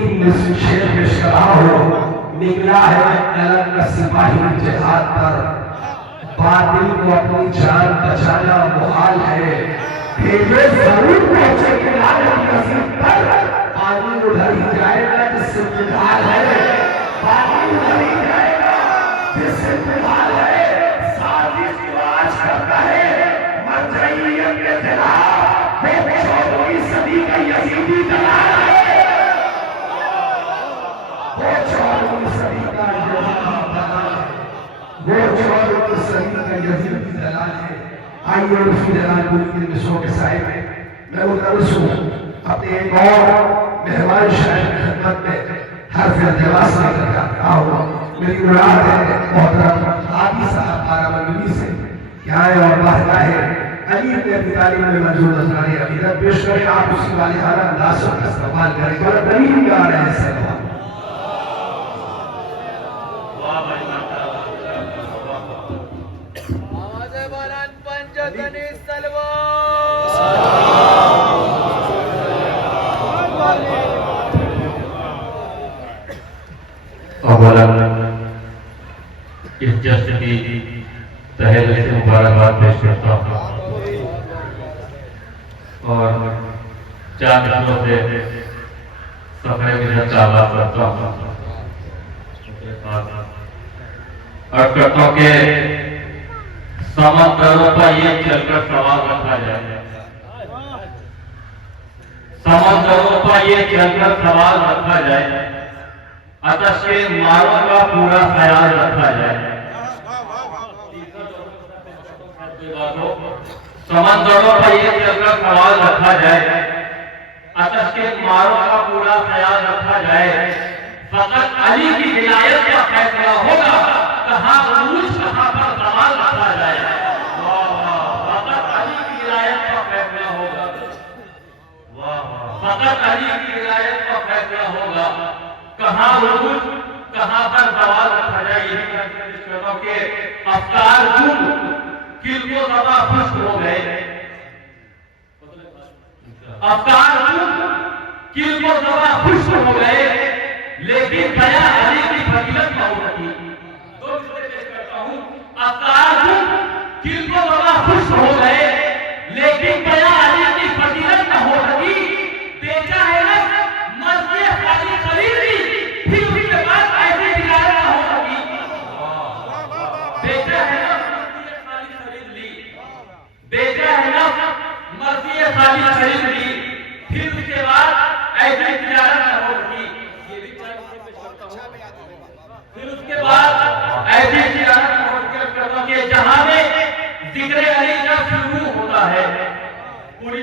तीन शेर पेश करा हो, निकला है कलम का सिपाही जिहाद पर, बातिल को अपनी जान बचाना मुहाल है, भेजे जरूर पहुंचेंगे आलम नसीब पर, पानी उधर ही जाएगा जिससे फिलहाल है, पानी उधर ही जाएगा जिससे फिलहाल है, साजिश जो आज करता है मरजइयत के खिलाफ, वो 14वीं सदी का यजीदी दलाल है, वो 14वीं सदी का यजीदी दलाल है, वो 14वीं सदी का यजीदी दलाल है। आइए उसी दलाल के मिसरों के साए में मैं मुदर्रिस हूँ, अपने एक और मेहमान शायर की खिदमत में हर्फ इल्तिमास लेकर के रहा हूँ। मेरी मुराद है मोहतरम आदि साहब बाराबंदी से क्या है और कहता है अली इब्न अबी तालिब में मंजूर नजरानी अकीदत पेश करें, आप उसी वाले हाल अंदाज का इस्तेमाल करें। बड़ा दलील गा रहे हैं सर, इस जश्न की तहे दिल से मुबारकबाद पेश करता हूँ और चार मिनटों से सफर मिलत का आगाज करता हूँ। अर्ज करता हूँ कि समंदरों पर ये चलकर सवाल रखा जाए, समंदरों पर ये चलकर सवाल रखा जाए, आतश के मारों का पूरा ख्याल रखा जाए, समंदरों पर ये चलकर सवाल रखा जाए, आतश के मारों का पूरा ख्याल रखा जाए, फकत अली की विलायत का फैसला होगा, कहाँ उरूज कहाँ पर सवाल रखा जाए, फकत अली की विलायत का फैसला होगा, फकत अली की विलायत का फैसला होगा, कहाँ उरूज कहाँ पर सवाल रखा जाए। यही के अफकार किल को ज़्यादा खुश हो गए, अफकार किल को ज़्यादा खुश हो गए, लेकिन बया अली की फजीलत बहुत थी। दो चीजें पेश करता हूं, अफकार किल को ज़्यादा खुश हो गए, लेकिन बया अली की फजीलत न हो सकी। बेचा है ना मर्ज़े खाली खरीदी, फिर उसके बाद ऐसी तिजारत न हो सकी। बेचा है ना मर्ज़े खाली खरीद ली, बेचा है ना मर्ज़े खाली खरीद ली, फिर उसके बाद ऐसी तिजारत न हो सकी। फिर उसके बाद ऐसी तिजारत न हो सकी। जहां में जिक्र अली जब शुरू होता है, पूरी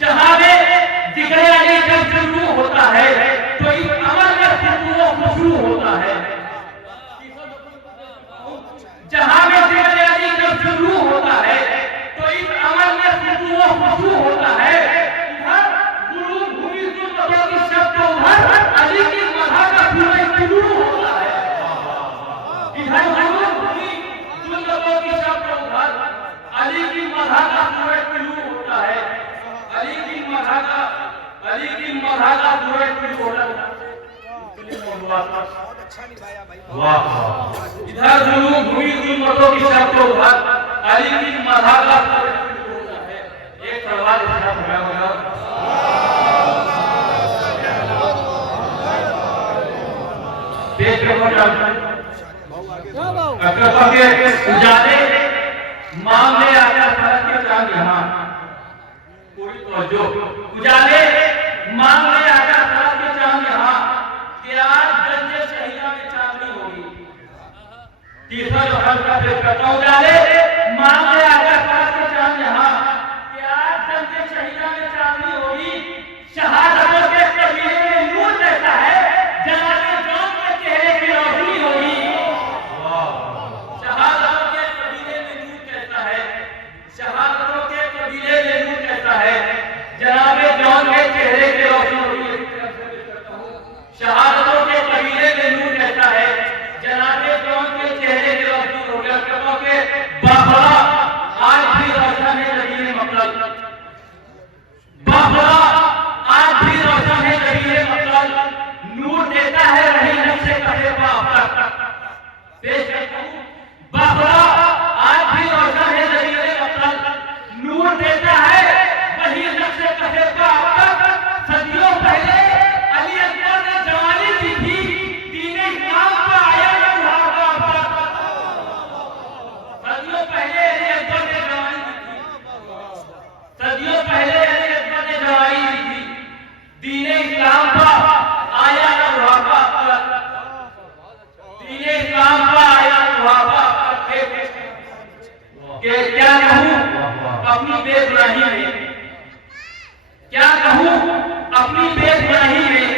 जहां में जिक्र अली जब शुरू होता है, तो इस अमल में खुशबू खुशबू होता है। जहां में जिक्र अली जब शुरू होता है, तो इस अमल में खुशबू खुशबू होता है। इधर गुरु भूमि सुल्तानों की शब्द उधर अली की मधा का पूरा शुरू होता है। इधर गुरु भूमि सुल्तानों की शब्द उधर अली की मधा का पूरा शुरू होता है। अली की मधा का पूरा शुरू होता है। वाह, इधर गुरु भूमि सुल्तानों की शब्द उधर अली की मधा का पूरा शुरू होता है। एक सवाल इसका पूरा होगा, उजाले मामले आया फर्क के चांद यहाँ, पूरी तवज्जो, उजाले मामले आया फर्क के चांद यहाँ, कि आज गंजे शहीदा में चांदनी होगी। तीसरा जो हल का पेश करता हूं, उजाले मामले आया फर्क के चांद यहाँ, कि आज गंजे शहीदा में चांदनी होगी। शहादतों के कबीले में नूर जैसा है, जनाज़े जौन के चेहरे की रोशनी होगी। शहादतों के कबीले में नूर कैसा है, शहादतों के कबीले में नूर कैसा है, जनाबे जौन के चेहरे की रोशनी होगी। शहादतों के कबीले में नूर कैसा है, जनाबे जौन के चेहरे की रोशनी होगी। कि क्या कहूं अपनी बेगुनाही में, क्या कहूं अपनी बेगुनाही में,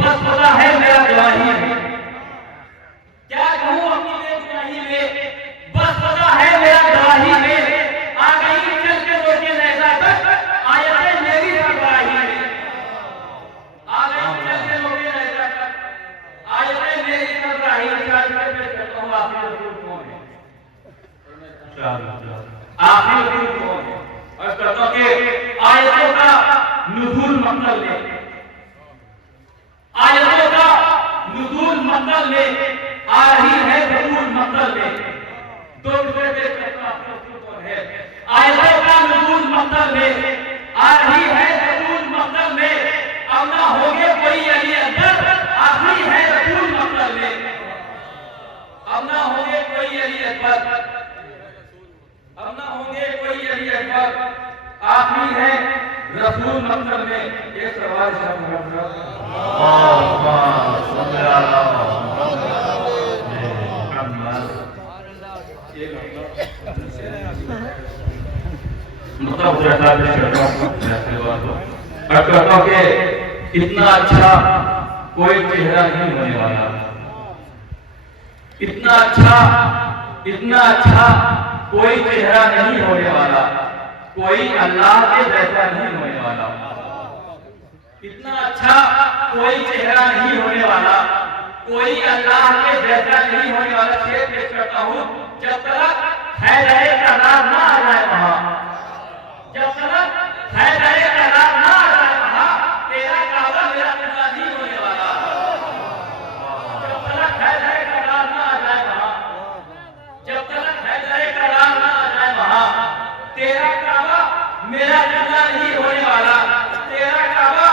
बस पता है मेरा गवाही में। क्या कहूं अपनी बेगुनाही में, बस पता है मेरा गवाही में। आ गई चल के रोके नैजा तक, आयतें मेरी सरबराही में। आ गई चल के रोके नैजा तक, आयतें मेरी सरबराही में। करता हूं आखिरी रसूल कौन है, आखिरी रसूल कौन है, और कहता हूं कि आयतों का नुज़ूल मतलब ले, आयतों का नुज़ूल मतलब ले, आ रही है ज़रूर मतलब ले। दो दूसरे पे कौन है, आयतों का नुज़ूल मतलब ले, आ रही है ज़रूर मतलब ले। अब ना होगे कोई अली अकबर, आखिरी है रसूल मतलब ले। अब ना होगे कोई अली अकबर, अब ना होंगे कोई अली अकबर, आखिरी है रसूल मतलब में। एक सवाल मतलब कहता कि इतना अच्छा कोई चेहरा नहीं होने वाला, इतना अच्छा कोई चेहरा नहीं होने वाला, कोई अल्लाह के जैसा नहीं होने वाला। इतना अच्छा कोई चेहरा नहीं होने वाला, कोई अल्लाह के जैसा नहीं होने वाला। शेर पेश करता हूं, जब तक हैदर करार ना आ जाए वहां, जब तक हैदर करार ना आ जाए वहां, तेरा काबा मेरा किबला नहीं होने वाला। जब तक हैदर करार ना आ जाए वहां, जब तक हैदर करार ना आ जाए वहां, तेरा काबा मेरा किबला नहीं होने वाला, तेरा काबा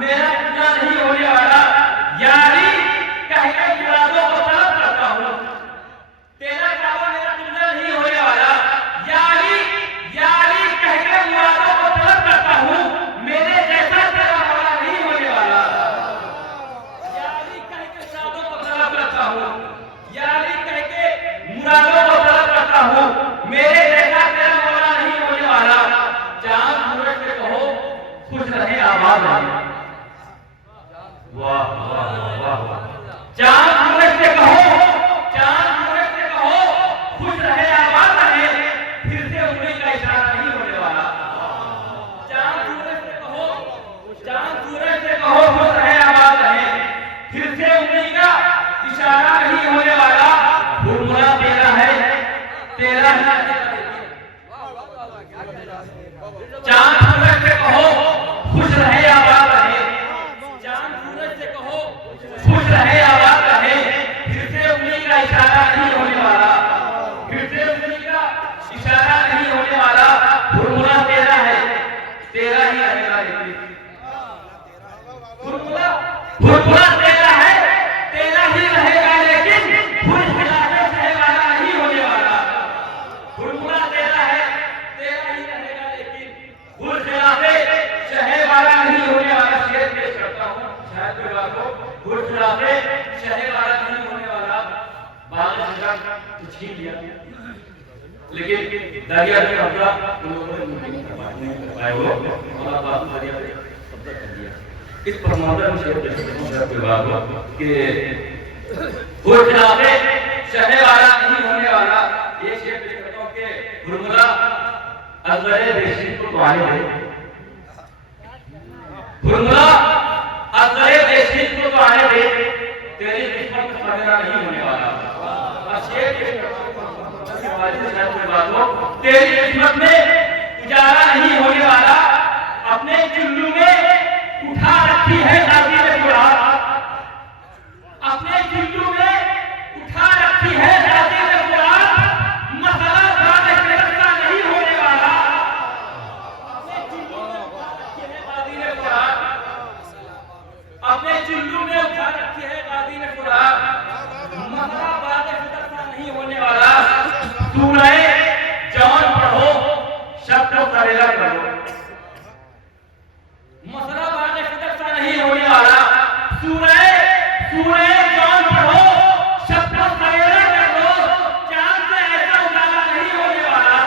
मेरा किबला नहीं होने वाला। यारी कह के मुरादों को तलब करता हूं, तेरा काबा मेरा किबला नहीं होने वाला। यारी कह के मुरादों को तलब करता हूं, मेरे जैसा तेरा मौला नहीं होने वाला। यारी कह के मुरादों को तलब करता हूं, यारी कह के मुरादों को तलब करता हूं, मेरे जैसा तेरा मौला नहीं होने वाला। चांद सूरज से कहो खुश रहे आबाद रहे, वाह वाह वाह। चांद सूरज से कहो, चांद सूरज से कहो खुश रहे आबाद रहे, फिर से उंगली का इशारा नहीं होने वाला। चांद सूरज से कहो, चांद सूरज से कहो खुश रहे आबाद रहे, फिर से उंगली का इशारा नहीं होने वाला। फॉर्मूला तेरा है, तेरा ही। चांद सूरज से कहो खुश रहे आबाद रहे, चांद सूरज से कहो खुश रहे आबाद रहे, फिर से उंगली का इशारा नहीं होने वाला, फिर से उंगली का इशारा नहीं होने वाला। फॉर्मूला तेरा है, तेरा ही रहेगा। फॉर्मूला तेरा है, तेरा ही रहेगा, लेकिन खुश खिलाफे सहे वाला नहीं होने वाला। फॉर्मूला तेरा है, तेरा ही रहेगा, लेकिन खुश खिलाफे सहे वाला नहीं होने वाला। शेर पेश करता हूं, शायद कोई बात हो। खुश खिलाफे सहे वाला नहीं होने वाला। बादशाह तो छीन लिया, लेकिन दरिया में अपना उन लोगों ने नहीं कर पाए, वो अल्लाह दरिया में कब्जा कर दिया। इस पर मौलाना शेर पेश करता हूं, कोई बात हो कि खुश खिलाफे सहे वाला नहीं होने वाला। ये शेर पेश करता हूं कि फॉर्मूला अज़रे बेशित को आने दे, फॉर्मूला अज़रे बेशित को आने दे, तेरी किस्मत में सवेरा नहीं होने वाला। शेर पेश करता हूं, तेरी किस्मत में उजाला नहीं होने वाला। अपने चुल्लू में उठा रखी है गाजी ने कुरान, अपने चुल्लू में उठा रखी है गाजी ने कुरान, मसला बाद में रखा नहीं होने वाला। अपने चुल्लू में उठा रखी है गाजी ने कुरान, अपने चुल्लू में उठा रखी है गाजी ने कुरान, मसला बाद में रखा नहीं होने वाला। सूरह जौन पढ़ो, शब्द को करेला करो, मसला बाद में नहीं होने वाला। सूरह जौन पढ़ो, शब्द को करेला करो, चांद से ऐसा उजाला नहीं होने वाला।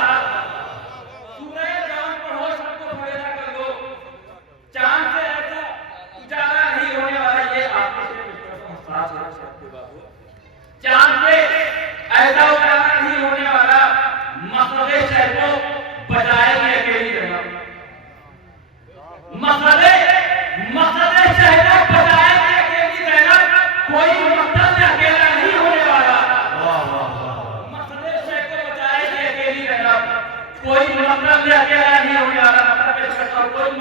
कोई मकसद से अकेला नहीं होने वाला। मसले से को बचाए कि अकेली रहना, कोई मकसद से अकेला नहीं होने वाला। मतलब कोई